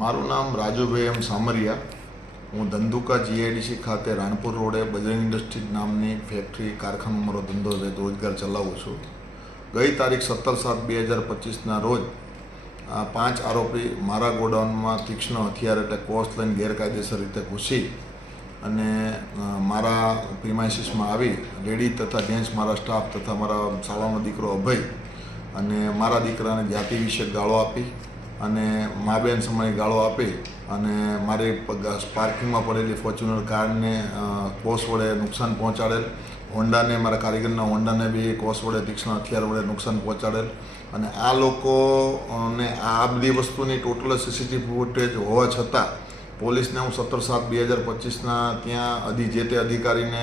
મારું નામ રાજુભાઈ એમ સામરિયા। હું ધંધુકા જીઆઈડીસી ખાતે રાણપુર રોડે બજરંગ ઇન્ડસ્ટ્રીઝ નામની ફેક્ટરી કારખાનો મારો ધંધો રોજગાર ચલાવું છું। ગઈ તારીખ 17/7/2025ના રોજ 5 આરોપી મારા ગોડાઉનમાં તીક્ષ્ણ હથિયાર એટલે કોર્સ લઈને ગેરકાયદેસર રીતે ઘૂસી અને મારા પ્રિમાઇસીસમાં આવી લેડી તથા જેન્ટ્સ મારા સ્ટાફ તથા મારા શાળાનો દીકરો અભય અને મારા દીકરાને જાતિ વિશે ગાળો આપી અને મા બેન સમયે ગાળો આપી અને મારી પાર્કિંગમાં પડેલી ફોર્ચ્યુનર કારને કોસ વડે નુકસાન પહોંચાડેલ, હોન્ડાને મારા કારીગરના હોન્ડાને બી કોસ વડે તીક્ષ્ણ હથિયાર વડે નુકસાન પહોંચાડેલ અને આ લોકોને આ બધી વસ્તુની ટોટલ સીસીટીવી ફૂટેજ હોવા છતાં પોલીસને હું 17/7/2025ના ત્યાં જે તે અધિકારીને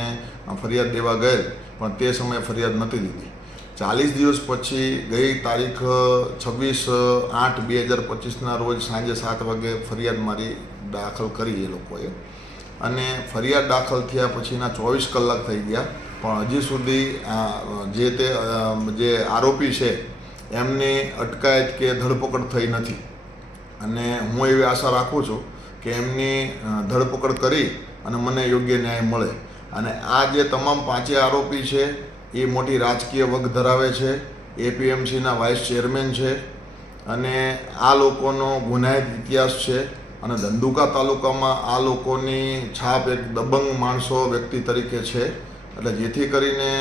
ફરિયાદ દેવા ગયેલ પણ તે સમયે ફરિયાદ નહોતી લીધી। 40 દિવસ પછી ગઈ તારીખ 26/8/2025ના રોજ સાંજે 7 વાગે ફરિયાદ મારી દાખલ કરી એ લોકોએ અને ફરિયાદ દાખલ થયા પછીના 24 કલાક થઈ ગયા પણ હજી સુધી જે આરોપી છે એમની અટકાયત કે ધરપકડ થઈ નથી અને હું એવી આશા રાખું છું કે એમની ધરપકડ કરી અને મને યોગ્ય ન્યાય મળે અને આ જે તમામ 5 આરોપી છે એ મોટી રાજકીય વગ ધરાવે છે, એપીએમસીના વાઇસ ચેરમેન છે અને આ લોકોનો ગુનાહિત ઇતિહાસ છે અને ધંધુકા તાલુકામાં આ લોકોની છાપ એક દબંગ માણસો વ્યક્તિ તરીકે છે। એટલે જેથી કરીને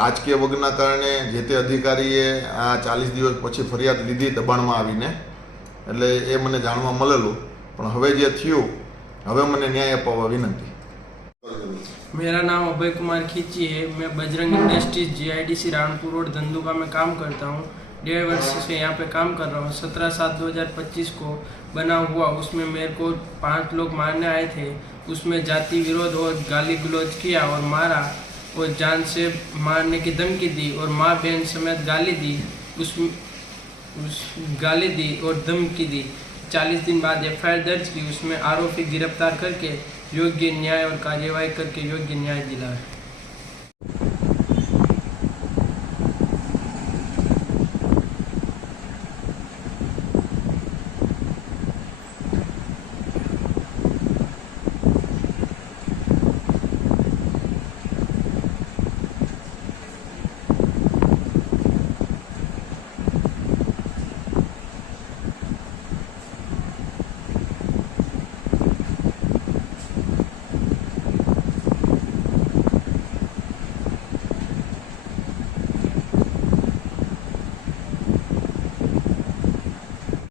રાજકીય વગના કારણે જે તે અધિકારીએ આ 40 દિવસ પછી ફરિયાદ લીધી દબાણમાં આવીને એટલે એ મને જાણવા મળેલું પણ હવે જે થયું હવે મને ન્યાય અપાવવા વિનંતી। मेरा नाम अभय कुमार खींची है। मैं Bajrang industries GIDC Ranpur road Dhandhuka में काम करता हूँ। 1.5 वर्ष से यहाँ पे काम कर रहा हूँ। 17/7/2025 को बना हुआ उसमें मेरे को 5 लोग मारने आए थे। उसमें जाति विरोध और गाली गलौज किया और मारा और जान से मारने की धमकी दी और माँ बहन समेत गाली दी गाली दी और धमकी दी। 40 दिन बाद FIR दर्ज की, उसमें आरोपी गिरफ्तार करके योग्य न्याय और कार्यवाही करके योग्य न्याय दिलाया।